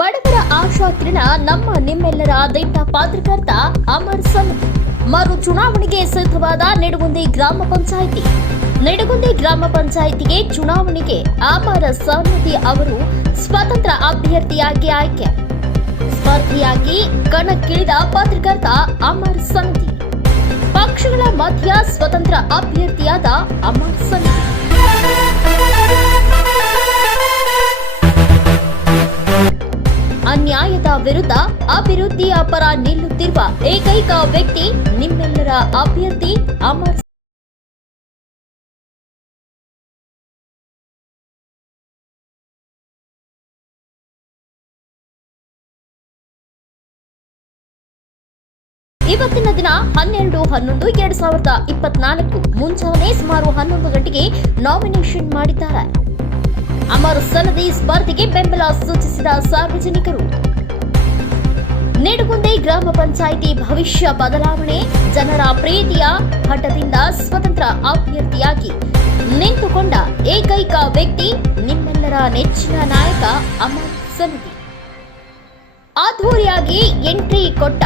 ಬಡವರ ಆಶಾಕಿರಣ ನಮ್ಮ ನಿಮ್ಮೆಲ್ಲರ ದೈತ ಪಾತ್ರಕರ್ತ ಅಮರ್ ಸನ್. ಮರು ಚುನಾವಣೆಗೆ ಸಿದ್ಧವಾದ ನಿಡಗುಂದಿ ಗ್ರಾಮ ಪಂಚಾಯಿತಿ. ನಿಡಗುಂದಿ ಗ್ರಾಮ ಪಂಚಾಯಿತಿಗೆ ಚುನಾವಣೆಗೆ ಅಮರ ಸಹಮತಿ ಅವರು ಸ್ವತಂತ್ರ ಅಭ್ಯರ್ಥಿಯಾಗಿ ಆಯ್ಕೆ. ಸ್ಪರ್ಧಿಯಾಗಿ ಕಣಕ್ಕಿಳಿದ ಪತ್ರಕರ್ತ ಅಮರ್ ಸಮಿತಿ ಪಕ್ಷಗಳ ಮಧ್ಯ ಸ್ವತಂತ್ರ ಅಭ್ಯರ್ಥಿಯಾದ ಅಮರ್ ವಿರುದ್ಧ ಅಭಿವೃದ್ಧಿಯ ಪರ ನಿಲ್ಲುತ್ತಿರುವ ಏಕೈಕ ವ್ಯಕ್ತಿ ನಿಮ್ಮೆಲ್ಲರ ಅಭ್ಯರ್ಥಿ ಅಮರ್ ಇವತ್ತಿನ ದಿನ ಹನ್ನೆರಡು ಹನ್ನೊಂದು ಎರಡ್ ಸಾವಿರದ ಇಪ್ಪತ್ನಾಲ್ಕು. ಮುಂಜಾನೆ ಸುಮಾರು ಹನ್ನೊಂದು ಗಂಟೆಗೆ ನಾಮಿನೇಷನ್ ಮಾಡಿದ್ದಾರೆ. ಅಮರ್ ಸನದಿ ಸ್ಪರ್ಧೆಗೆ ಬೆಂಬಲ ಸೂಚಿಸಿದ ಸಾರ್ವಜನಿಕರು. ನಿಡಗುಂದಿ ಗ್ರಾಮ ಪಂಚಾಯಿತಿ ಭವಿಷ್ಯ ಬದಲಾವಣೆ, ಜನರ ಪ್ರೀತಿಯ ಹಠದಿಂದ ಸ್ವತಂತ್ರ ಅಭ್ಯರ್ಥಿಯಾಗಿ ನಿಂತುಕೊಂಡ ಏಕೈಕ ವ್ಯಕ್ತಿ ನಿಮ್ಮೆಲ್ಲರ ನೆಚ್ಚಿನ ನಾಯಕ ಅಮರ್ ಸಮಿತಿ. ಅದ್ಧೂರಿಯಾಗಿ ಎಂಟ್ರಿ ಕೊಟ್ಟ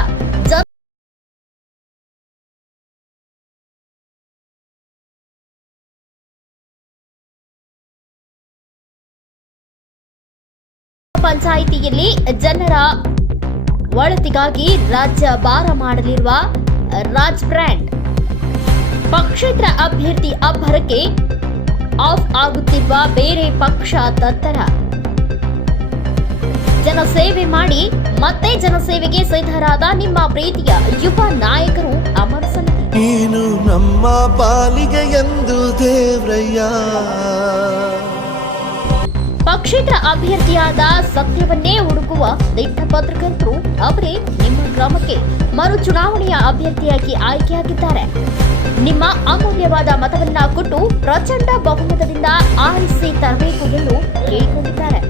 ಪಂಚಾಯಿತಿಯಲ್ಲಿ ಜನರ ಒಳತಿಗಾಗಿ ರಾಜ್ಯ ಭಾರ ಮಾಡಲಿರುವ ರಾಜ್ ಬ್ರ್ಯಾಂಡ್. ಪಕ್ಷೇತರ ಅಭ್ಯರ್ಥಿ ಅಬ್ಬರಕ್ಕೆ ಆಫ್ ಆಗುತ್ತಿರುವ ಬೇರೆ ಪಕ್ಷ ತತ್ತರ ಜನಸೇವೆ ಮಾಡಿ ಮತ್ತೆ ಜನಸೇವೆಗೆ ಸಿದ್ಧರಾದ ನಿಮ್ಮ ಪ್ರೀತಿಯ ಯುವ ನಾಯಕರು ಅಮರ ನೀನು ನಮ್ಮ ಪಾಲಿಗೆ ಎಂದು ದೇವ್ರಯ್ಯ. ಕ್ಷೇತ್ರ ಅಭ್ಯರ್ಥಿಯಾದ ಸತ್ಯವನ್ನೇ ಹುಡುಕುವ ದೈತ ಪತ್ರಕರ್ತರು ಅವರೇ ನಿಮ್ಮ ಗ್ರಾಮಕ್ಕೆ ಮರು ಚುನಾವಣೆಯ ಅಭ್ಯರ್ಥಿಯಾಗಿ ಆಯ್ಕೆಯಾಗಿದ್ದಾರೆ. ನಿಮ್ಮ ಅಮೂಲ್ಯವಾದ ಮತವನ್ನ ಕೊಟ್ಟು ಪ್ರಚಂಡ ಬಹುಮತದಿಂದ ಆರಿಸಿ ತರಬೇಕು ಎಂದು ಕೇಳಿಕೊಂಡಿದ್ದಾರೆ.